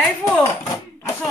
এই ফু আসো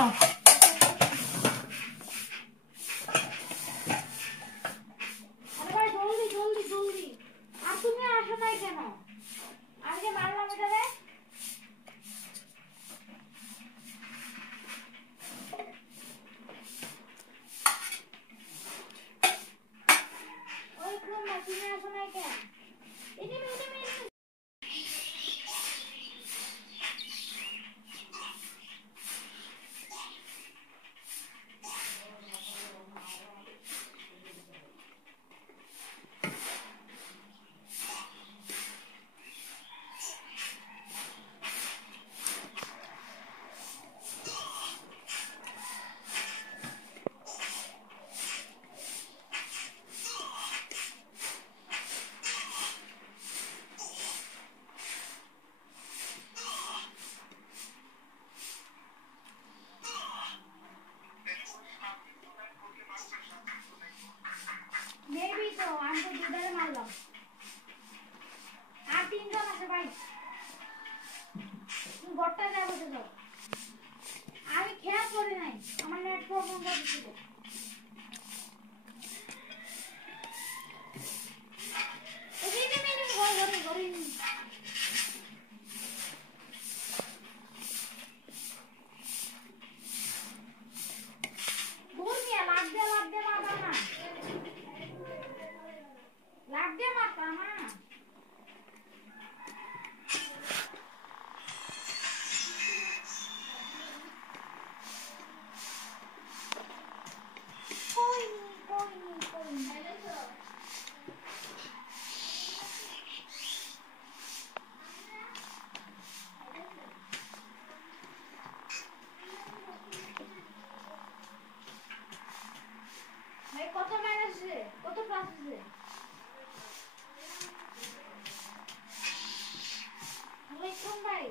আমি খেয়াল করি নাই আমার নেট প্রবলেম হচ্ছিল কত মাইনাস কত প্লাস আছে ভাই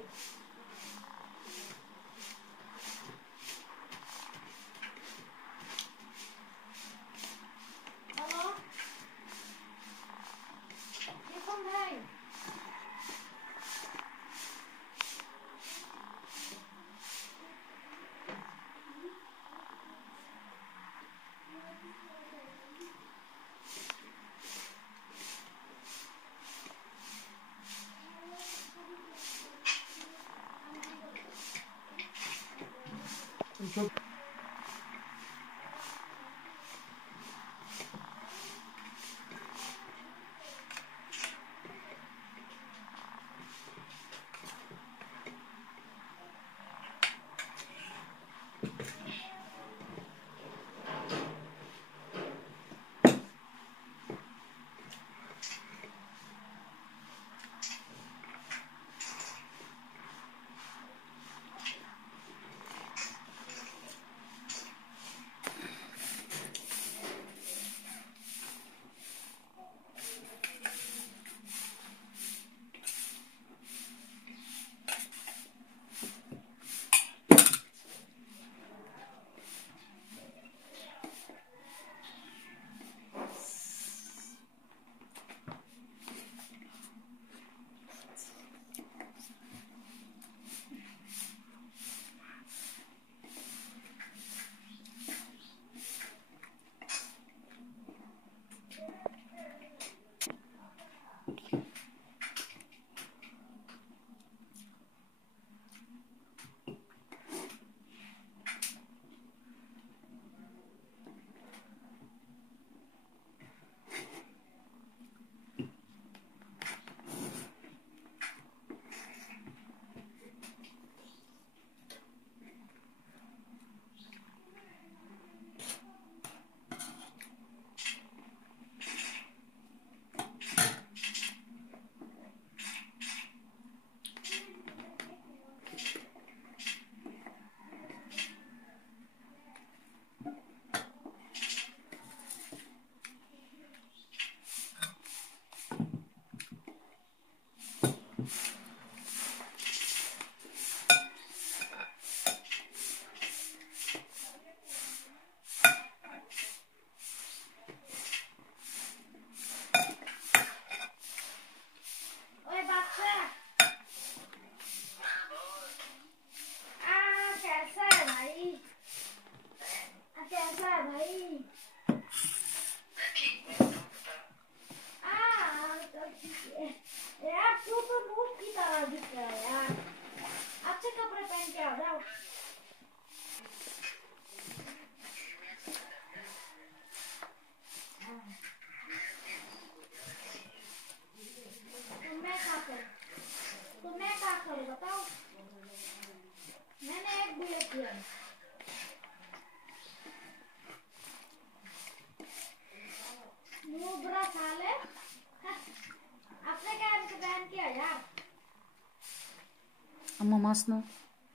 मस्त ना।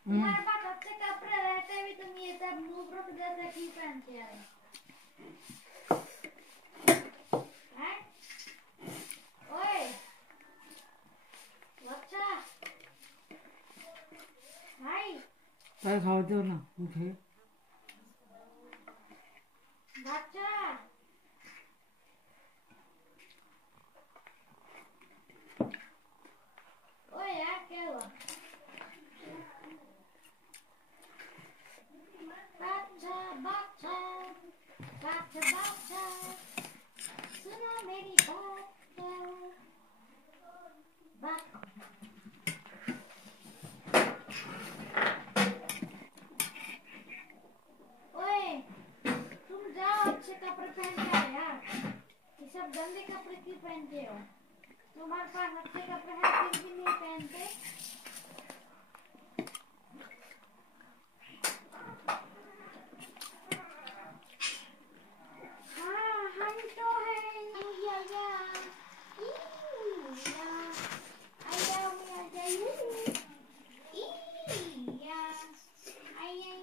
तुम्हारे पास अच्छे कपड़े रहते भी तुम ये सब नूबरों के जैसे क्यों पहनते आ रहे हैं? ओए बच्चा भाई पैर खाओ दो ना उठे। बच्चा ओए यार क्या हुआ? बच्चा बच्चा बच्चा बच्चा सुनो मेरी बात ओए तुम जाओ अच्छे कपड़े पहन के आओ यार। ये सब गंदे कपड़े क्यों पहनते हो? तुम्हारे पास अच्छे कपड़े हैं फिर भी नहीं पहनते। हाँ हम तो हैं या ई या आया मैं जायू ई या आया या